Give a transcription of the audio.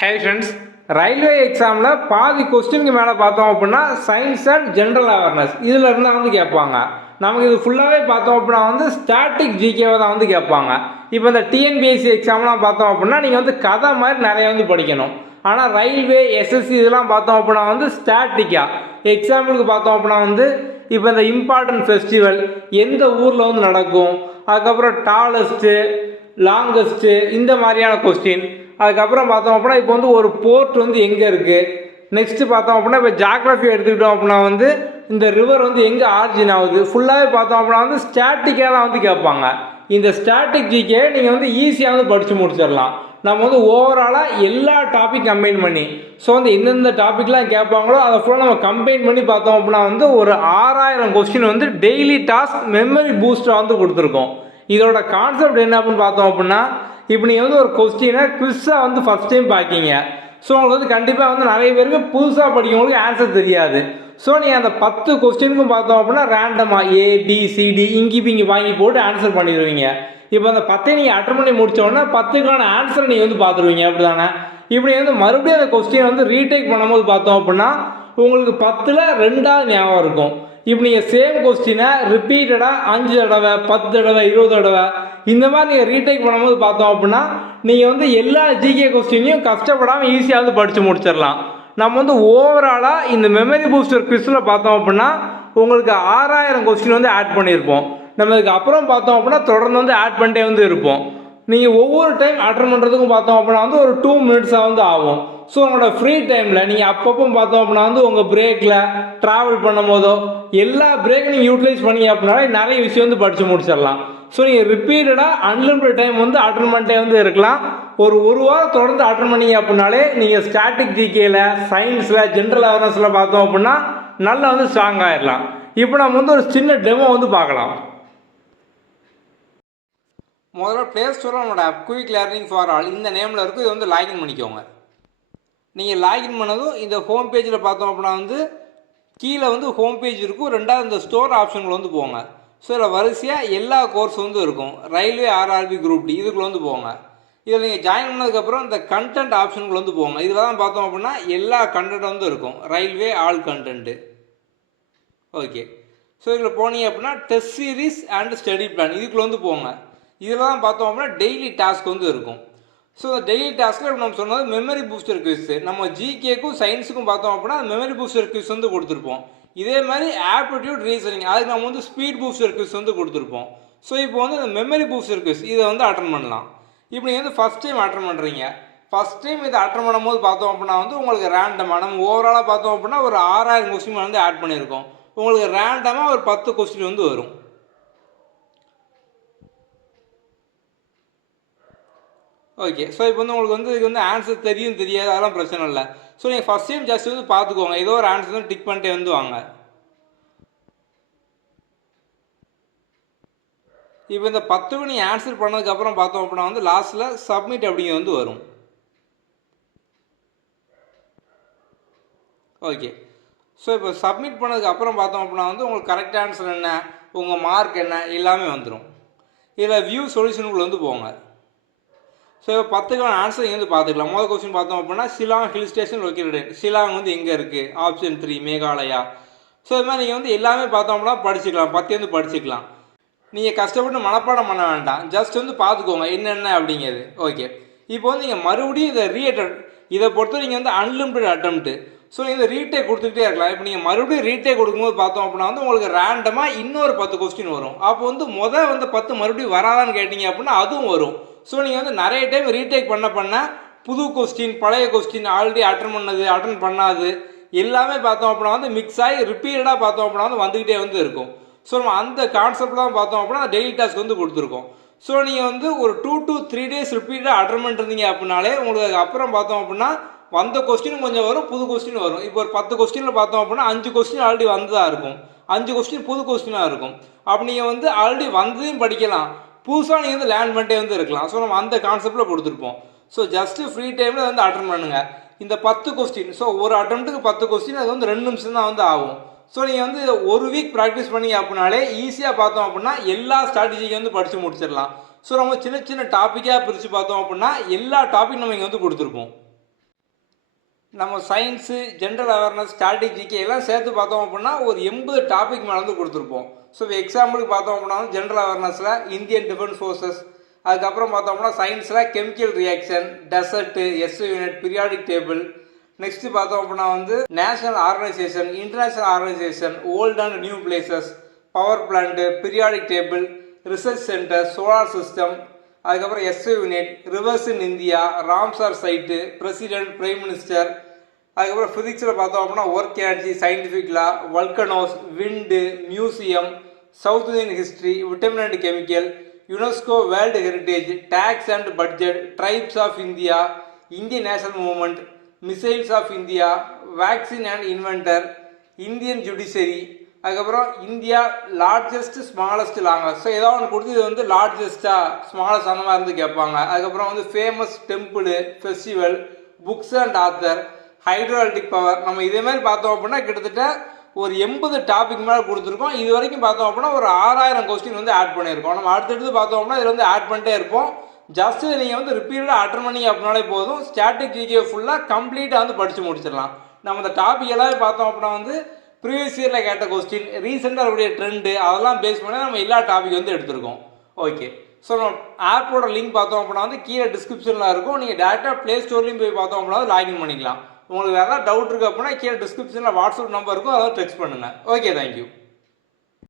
Hey friends, railway எக்ஸாமில் பாதி கொஸ்டினுக்கு மேலே பார்த்தோம் அப்படின்னா சயின்ஸ் அண்ட் ஜென்ரல் அவேர்னஸ் இதில் இருந்தால் வந்து கேட்பாங்க. நமக்கு இது ஃபுல்லாகவே பார்த்தோம் அப்படின்னா வந்து ஸ்டாட்டிக் ஜிகேவை தான் வந்து கேட்பாங்க. இப்போ இந்த டிஎன்பிஎஸ்சி எக்ஸாம்லாம் பார்த்தோம் அப்படின்னா நீங்கள் வந்து கதை மாதிரி நிறைய வந்து படிக்கணும். ஆனால் ரயில்வே எஸ்எஸ்சி இதெல்லாம் பார்த்தோம் அப்படின்னா வந்து ஸ்டாட்டிக்காக எக்ஸாம்பிளுக்கு பார்த்தோம் அப்படின்னா வந்து இப்போ இந்த இம்பார்ட்டன்ட் ஃபெஸ்டிவல் எந்த ஊரில் வந்து நடக்கும், அதுக்கப்புறம் டாலஸ்ட்டு லாங்கஸ்ட்டு இந்த மாதிரியான கொஸ்டின். அதுக்கப்புறம் பார்த்தோம் அப்படின்னா இப்போ வந்து ஒரு போர்ட் வந்து எங்கே இருக்குது. நெக்ஸ்ட்டு பார்த்தோம் அப்படின்னா இப்போ ஜாக்ரஃபி எடுத்துக்கிட்டோம் அப்படின்னா வந்து இந்த ரிவர் வந்து எங்கே ஆரிஜின் ஆகுது. ஃபுல்லாகவே பார்த்தோம் அப்படின்னா வந்து ஸ்டாட்டிக்காக தான் வந்து கேட்பாங்க. இந்த ஸ்டாட்டிக் ஜிகே நீங்கள் வந்து ஈஸியாக வந்து படித்து முடிச்சிடலாம். நம்ம வந்து ஓவராலாக எல்லா டாபிக் கம்பைன் பண்ணி ஸோ வந்து எந்தெந்த டாப்பிக்லாம் கேட்பாங்களோ அதை ஃபுல்லாக நம்ம கம்பைன் பண்ணி பார்த்தோம் அப்படின்னா வந்து ஒரு 6000 கொஸ்டின் வந்து டெய்லி டாஸ்க் மெமரி பூஸ்டராக வந்து கொடுத்துருக்கோம். இதோட கான்செப்ட் என்ன அப்படின்னு பார்த்தோம் அப்படின்னா இப்போ நீங்கள் வந்து ஒரு கொஸ்டினை குவிஸாக வந்து ஃபஸ்ட் டைம் பார்க்கிங்க. ஸோ உங்களுக்கு வந்து கண்டிப்பாக வந்து நிறைய பேருக்கு புதுசாக படிக்கிறவங்களுக்கு ஆன்சர் தெரியாது. ஸோ நீங்கள் அந்த 10 கொஸ்டினுக்கும் பார்த்தோம் அப்படின்னா ரேண்டமாக ஏபிசிடி இங்கி வாங்கி போட்டு ஆன்சர் பண்ணிடுவீங்க. இப்போ அந்த 10 நீங்கள் அட்டன் பண்ணி முடித்தோடனே 10க்கான ஆன்சரை நீங்கள் வந்து பார்த்துருவீங்க. அப்படி தானே? இப்படி வந்து மறுபடியும் அந்த கொஸ்டினை வந்து ரீடேக் பண்ணும்போது பார்த்தோம் அப்படின்னா உங்களுக்கு 10ல் 2ஆவது ஞாபகம் இருக்கும். இப்போ நீங்கள் சேம் கொஸ்டினை ரிப்பீட்டடாக 5 தடவை 10 தடவை 20 தடவை இந்த மாதிரி நீங்கள் ரீடேக் பண்ணும்போது பார்த்தோம் அப்படின்னா நீங்கள் வந்து எல்லா ஜிகே கொஸ்டினையும் கஷ்டப்படாமல் ஈஸியாக வந்து படித்து முடிச்சிடலாம். நம்ம வந்து ஓவராலாக இந்த மெமரி பூஸ்டர் குவிஸில் பார்த்தோம் அப்படின்னா உங்களுக்கு 6000 கொஸ்டின் வந்து ஆட் பண்ணியிருப்போம். நம்ம இதுக்கு அப்புறம் பார்த்தோம் அப்படின்னா தொடர்ந்து வந்து ஆட் பண்ணிட்டே வந்து இருப்போம். நீங்கள் ஒவ்வொரு டைம் அட்டன் பண்ணுறதுக்கும் பார்த்தோம் அப்படின்னா வந்து ஒரு 2 மினிட்ஸாக வந்து ஆகும். ஸோ உங்களோட ஃப்ரீ டைமில் நீங்கள் அப்பப்போ பார்த்தோம் அப்படின்னா வந்து உங்கள் பிரேக்கில் ட்ராவல் பண்ணும் போதோ எல்லா பிரேக்கையும் நீங்கள் யூட்டிலைஸ் பண்ணி அப்படின்னாலே நிறைய விஷயம் வந்து படித்து முடிச்சிடலாம். ஸோ நீங்கள் ரிப்பீட்டடாக அன்லிமிட்டட் டைம் வந்து அட்டன் பண்ணிட்டே வந்து இருக்கலாம். ஒரு வாரம் தொடர்ந்து அட்டன் பண்ணிங்க அப்படின்னாலே நீங்கள் ஸ்டாட்டிக் ஜிகேயில் சயின்ஸில் ஜென்ரல் அவேர்னஸில் பார்த்தோம் அப்படின்னா நல்லா வந்து ஸ்ட்ராங் ஆகிடலாம். இப்போ நம்ம வந்து ஒரு சின்ன டெமோ வந்து பார்க்கலாம். முதல்ல ப்ளே ஸ்டோரில் நம்மளோட app quick learning for all இந்த நேமில் இருக்கும். இதை வந்து லாகின் பண்ணிக்கோங்க. நீங்கள் லாகின் பண்ணதும் இந்த ஹோம் பேஜில் பார்த்தோம் அப்படின்னா வந்து கீழே வந்து ஹோம் பேஜ் இருக்கும். ரெண்டாவது இந்த ஸ்டோர் ஆப்ஷனில் வந்து போங்க. ஸோ இதில் வரிசையாக எல்லா கோர்ஸ் வந்து இருக்கும். ரயில்வே ஆர்ஆர்பி குரூப் டி இதுக்குள்ளே வந்து போங்க. இதில் நீங்கள் ஜாயின் பண்ணதுக்கப்புறம் இந்த கண்டென்ட் ஆப்ஷனுக்குள்ள வந்து போங்க. இதில் தான் பார்த்தோம் அப்படின்னா எல்லா கண்டென்ட் வந்து இருக்கும். Railway all content. Okay. So இதில் போனீங்க அப்படின்னா test series and study plan இதுக்குள்ளே வந்து போங்க. இதில் தான் பார்த்தோம் அப்படின்னா டெய்லி டாஸ்க் வந்து இருக்கும். ஸோ டெய்லி டாஸ்க்கில் இப்போ நம்ம சொன்னது மெமரி பூஸ்டர் குவிஸ். நம்ம ஜிகேக்கும் சயின்ஸுக்கும் பார்த்தோம் அப்படின்னா மெமரி பூஸ்டர் குவிஸ் வந்து கொடுத்துருப்போம். இதே மாதிரி ஆப்டிடியூட் ரீசனிங் அதுக்கு நம்ம வந்து ஸ்பீட் பூஸ்டர் குவிஸ் வந்து கொடுத்துருப்போம். ஸோ இப்போ வந்து இந்த மெமரி பூஸ்டர் குவிஸ் இதை வந்து அட்டன் பண்ணலாம். இப்போ நீங்கள் வந்து ஃபஸ்ட் டைம் அட்டன் பண்ணுறீங்க. ஃபஸ்ட் டைம் இதை அட்டன் பண்ணும்போது பார்த்தோம் அப்படின்னா வந்து உங்களுக்கு ரேண்டமாக நம்ம ஓவராலாக பார்த்தோம் அப்படின்னா ஒரு 6000 கொஸ்டின் வந்து ஆட் பண்ணியிருக்கோம். உங்களுக்கு ரேண்டமாக ஒரு 10 கொஸ்டின் வந்து வரும். ஓகே. ஸோ இப்போ வந்து உங்களுக்கு வந்து இதுக்கு வந்து ஆன்சர் தெரியும் தெரியாது அதெல்லாம் பிரச்சனை இல்லை. ஸோ நீங்கள் ஃபஸ்ட் டைம் ஜஸ்ட் வந்து பார்த்துக்கோங்க. ஏதோ ஒரு ஆன்சர் வந்து டிக் பண்ணிட்டே வந்து வாங்க. இப்போ இந்த 10க்கு நீங்கள் ஆன்சர் பண்ணதுக்கப்புறம் பார்த்தோம் அப்படின்னா வந்து லாஸ்ட்டில் சப்மிட் அப்படிங்கிறது வந்து வரும். ஓகே. ஸோ இப்போ சப்மிட் பண்ணதுக்கப்புறம் பார்த்தோம் அப்படின்னா வந்து உங்களுக்கு கரெக்ட் ஆன்சர் என்ன, உங்கள் மார்க் என்ன எல்லாமே வந்துடும். இதில் வியூ சொல்யூஷனுக்குள்ளே வந்து போங்க. ஸோ 10க்கான ஆன்சர் இங்கே வந்து பார்த்துக்கலாம். முதல் கொஸ்டின் பார்த்தோம் அப்படின்னா Shillong hill station located. Shillong வந்து எங்கே இருக்குது? ஆப்ஷன் 3 மேகாலயா. ஸோ இது மாதிரி நீங்கள் வந்து எல்லாமே பார்த்தோம் அப்படின்னா படிச்சுக்கலாம். 10 வந்து படிச்சுக்கலாம். நீங்கள் கஷ்டப்பட்டு மனப்பாடம் பண்ண வேண்டாம். ஜஸ்ட் வந்து பார்த்துக்கோங்க என்னென்ன அப்படிங்கிறது. ஓகே. இப்போ வந்து நீங்கள் மறுபடியும் இதை இதை பொறுத்த நீங்கள் வந்து அன்லிமிட்டட் அட்டம்ப்ட்டு. ஸோ நீங்கள் ரீடேக் கொடுத்துக்கிட்டே இருக்கலாம். இப்போ நீங்கள் மறுபடியும் ரீடேக் கொடுக்கும்போது பார்த்தோம் அப்படின்னா வந்து உங்களுக்கு ரேண்டமாக இன்னொரு 10 கொஸ்டின் வரும். அப்போ வந்து வந்து 10 மறுபடியும் வராதான்னு கேட்டிங்க அப்படின்னா அதுவும் வரும். ஸோ நீங்கள் வந்து நிறைய டைம் ரீடேக் பண்ண புது கொஸ்டின் பழைய கொஸ்டின் ஆல்ரெடி அட்டன் பண்ணது அட்டன் பண்ணாது எல்லாமே பார்த்தோம் அப்படின்னா வந்து மிக்ஸ் ஆகி ரிப்பீட்டடாக பார்த்தோம் அப்படின்னா வந்து வந்துக்கிட்டே வந்து இருக்கும். ஸோ நம்ம அந்த கான்செப்ட் தான் பார்த்தோம் அப்படின்னா டெய்லி டாஸ்க் வந்து கொடுத்துருக்கோம். ஸோ நீங்கள் வந்து ஒரு 2 to 3 days ரிப்பீட்டாக அட்டன் பண்ணிருந்தீங்க அப்படின்னாலே உங்களுக்கு அப்புறம் பார்த்தோம் அப்படின்னா வந்த கொஸ்டினும் கொஞ்சம் வரும், புது கொஸ்டின் வரும். இப்போ ஒரு 10 கொஸ்டினில் பார்த்தோம் அப்படின்னா 5 கொஸ்டின் ஆல்ரெடி வந்ததாக இருக்கும், 5 கொஸ்டின் புது கொஸ்டினாக இருக்கும். அப்போ நீங்கள் வந்து ஆல்ரெடி வந்ததையும் படிக்கலாம், புதுசாக நீங்கள் வந்து லேர்ன் பண்ணிட்டே வந்து இருக்கலாம். ஸோ நம்ம அந்த கான்செப்டில் கொடுத்துருப்போம். ஸோ ஜஸ்ட்டு ஃப்ரீ டைமில் வந்து அட்டன் பண்ணுங்கள். இந்த 10 கொஸ்டின் ஸோ ஒரு அட்டம்ப்ட்டுக்கு 10 கொஸ்டின் அது வந்து 2 நிமிஷம் தான் வந்து ஆகும். ஸோ நீங்கள் வந்து ஒரு வீக் ப்ராக்டிஸ் பண்ணி அப்படின்னாலே ஈஸியாக பார்த்தோம் அப்படின்னா எல்லா ஸ்ட்ராட்டஜிக்கும் வந்து படித்து முடிச்சிடலாம். ஸோ நம்ம சின்ன சின்ன டாப்பிக்காக பிரித்து பார்த்தோம் அப்படின்னா எல்லா டாபிக் நம்ம இங்கே வந்து கொடுத்துருப்போம். நம்ம science, general awareness, static GK எல்லாம் சேர்த்து பார்த்தோம் அப்படின்னா ஒரு 80 டாபிக் மேலே வந்து கொடுத்துருப்போம். ஸோ இப்போ எக்ஸாம்பிளுக்கு பார்த்தோம் அப்படின்னா ஜென்ரல் அவேர்னஸில் இந்தியன் டிஃபென்ஸ் ஃபோர்ஸஸ், அதுக்கப்புறம் பார்த்தோம்னா சயின்ஸில் chemical reaction, desert, SO unit, periodic table. Next பார்த்தோம் அப்படின்னா வந்து national organization, international organization, old and new places, power plant, periodic table, research centre, solar system, அதுக்கப்புறம் SO unit, rivers in India, Ramsar site, president, prime minister. அதுக்கப்புறம் ஃபிசிக்ஸில் பார்த்தோம் அப்படின்னா work energy, scientific law, volcanoes, wind, museum, south Indian history, vitamin and chemical, UNESCO world heritage, tax and budget, tribes of India, Indian national movement, missiles of India, vaccine and inventor, Indian judiciary, அதுக்கப்புறம் India largest smallest longest. So ஏதாவது ஒன்று கொடுத்து இது வந்து லார்ஜஸ்டா smallest அந்த மாதிரி இருந்து கேட்பாங்க. அதுக்கப்புறம் வந்து famous temple, festival, books and author, hydro electric power. நம்ம இதே மாதிரி பார்த்தோம் அப்படின்னா கிட்டத்தட்ட ஒரு 80 டாபிக் மேலே கொடுத்துருக்கோம். இது வரைக்கும் பார்த்தோம் அப்படின்னா ஒரு 6000 கொஸ்டின் வந்து ஆட் பண்ணியிருக்கோம். நம்ம அடுத்தடுத்து பார்த்தோம் அப்படின்னா இதில் வந்து ஆட் பண்ணிட்டே இருப்போம். ஜஸ்ட் நீங்கள் வந்து ரிப்பீட்டடாக அட்டன் பண்ணி அப்படின்னாலே போதும், ஸ்டாட்டிக் ஜிகே ஃபுல்லாக கம்ப்ளீட்டாக வந்து படித்து முடிச்சிடலாம். நம்ம இந்த டாபிக் எல்லாமே பார்த்தோம் அப்படின்னா வந்து ப்ரீவியஸ் இயரில் கேட்ட கொஸ்டின், ரீசெண்டாக இருக்கக்கூடிய ட்ரெண்டு, அதெல்லாம் பேஸ் பண்ணி நம்ம எல்லா டாபிக் வந்து எடுத்திருக்கோம். ஓகே, ஸோ நம்ம ஆப்போட லிங்க் பார்த்தோம் அப்படின்னா வந்து கீழே டிஸ்கிரிப்ஷனில் இருக்கும். நீங்கள் டேரெக்டாக ப்ளே ஸ்டோர்லையும் போய் பார்த்தோம் அப்படின்னா லாகின் பண்ணிக்கலாம். உங்களுக்கு வேறு ஏதாவது டவுட் இருக்குது அப்படின்னா கீழே டிஸ்கிரிப்ஷனில் வாட்ஸ்அப் நம்பர் இருக்கும், அதாவது டெக்ஸ்ட் பண்ணுங்கள். Okay, thank you.